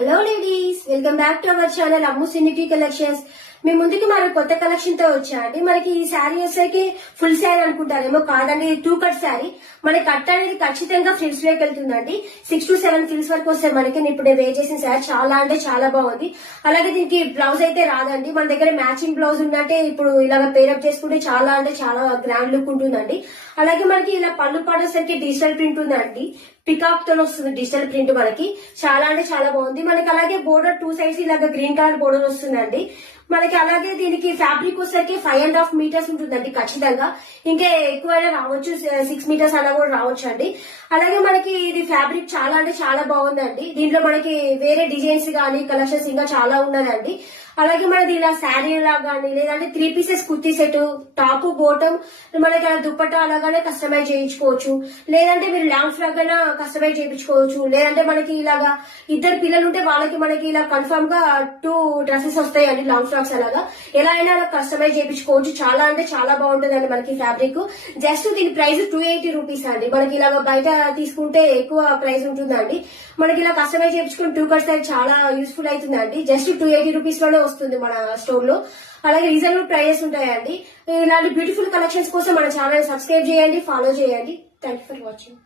Hello ladies, welcome back to our channel Ammu సినిటీ collections. మీ ముందుకి మరి కొత్త కలెక్షన్ తో వచ్చా అండి. మనకి ఈ శారీ వచ్చేసరికి ఫుల్ శారీ అనుకుంటారేమో, కాదండి. ఇది 2 కట్ శారీ. మన కట్ అనేది ఖచ్చితంగా ఫ్రిల్స్ లోకి వెళ్తుందండి. 6 to 7 ఫ్రిల్స్ వరకు వస్తాయి మనకి. నేను ఇప్పుడు వేర్ చేసిన శారీ చాలా అంటే చాలా బాగుంది. అలాగే దీనికి బ్లౌజ్ అయితే రాదండి. మన దగ్గర మ్యాచింగ్ బ్లౌజ్ ఉందంటే ఇప్పుడు ఇలాగ పేరప్ చేసుకుంటే చాలా అంటే చాలా గ్రాండ్ లుక్ ఉంటుందండి. అలాగే మనకి ఇలా పళ్ళు పడేసరికి డిజిటల్ ప్రింట్ ఉందండి. పికాక్ తో వస్తుంది డిజిటల్ ప్రింట్ మనకి. చాలా అంటే చాలా బాగుంది. మనకి అలాగే బోర్డర్ 2 సైడ్స్ ఇలాగ గ్రీన్ కలర్ బోర్డర్ వస్తుందండి మనకి. అలాగే దీనికి ఫ్యాబ్రిక్ వచ్చేసరికి 5.5 మీటర్స్ ఉంటుందండి ఖచ్చితంగా. ఇంకా ఎక్కువైనా రావచ్చు, 6 మీటర్స్ అలా కూడా రావచ్చు అండి. అలాగే మనకి ఇది ఫ్యాబ్రిక్ చాలా అంటే చాలా బాగుందండి. దీంట్లో మనకి వేరే డిజైన్స్ గానీ కలెక్షన్స్ ఇంకా చాలా ఉన్నదండి. అలాగే మనది ఇలా శారీ లాగా కానీ, లేదంటే 3 pieces kurti set, top bottom, మనకి అలా దుప్పట్టా అలాగానే కస్టమైజ్ చేయించుకోవచ్చు. లేదంటే మీరు లాంగ్ ఫ్రాక్ అయినా కస్టమైజ్ చేయించుకోవచ్చు. లేదంటే మనకి ఇలాగా 2 పిల్లలు ఉంటే వాళ్ళకి మనకి ఇలా కన్ఫర్మ్ గా 2 డ్రెస్సెస్ వస్తాయండి, లాంగ్ ఫ్రాక్స్ అలాగా. ఎలా అయినా అలా కస్టమైజ్ చేయించుకోవచ్చు. చాలా అంటే చాలా బాగుంటుందండి మనకి ఫ్యాబ్రిక్. జస్ట్ దీని ప్రైస్ 280 రూపీస్ అండి. మనకి ఇలాగ బయట తీసుకుంటే ఎక్కువ ప్రైస్ ఉంటుందండి. మనకి ఇలా కస్టమైజ్ చేయించుకుని 2 కట్స్ అయితే చాలా యూస్ఫుల్ అవుతుందండి. జస్ట్ 280 రూపీస్ లోనే వస్తుంది మన స్టోర్ లో. అలాగే రీజనబుల్ ప్రైజెస్ ఉంటాయండి. ఇలాంటి బ్యూటిఫుల్ కలెక్షన్స్ కోసం మన ఛానల్ సబ్స్క్రైబ్ చేయండి, ఫాలో చేయండి. Thank you for watching.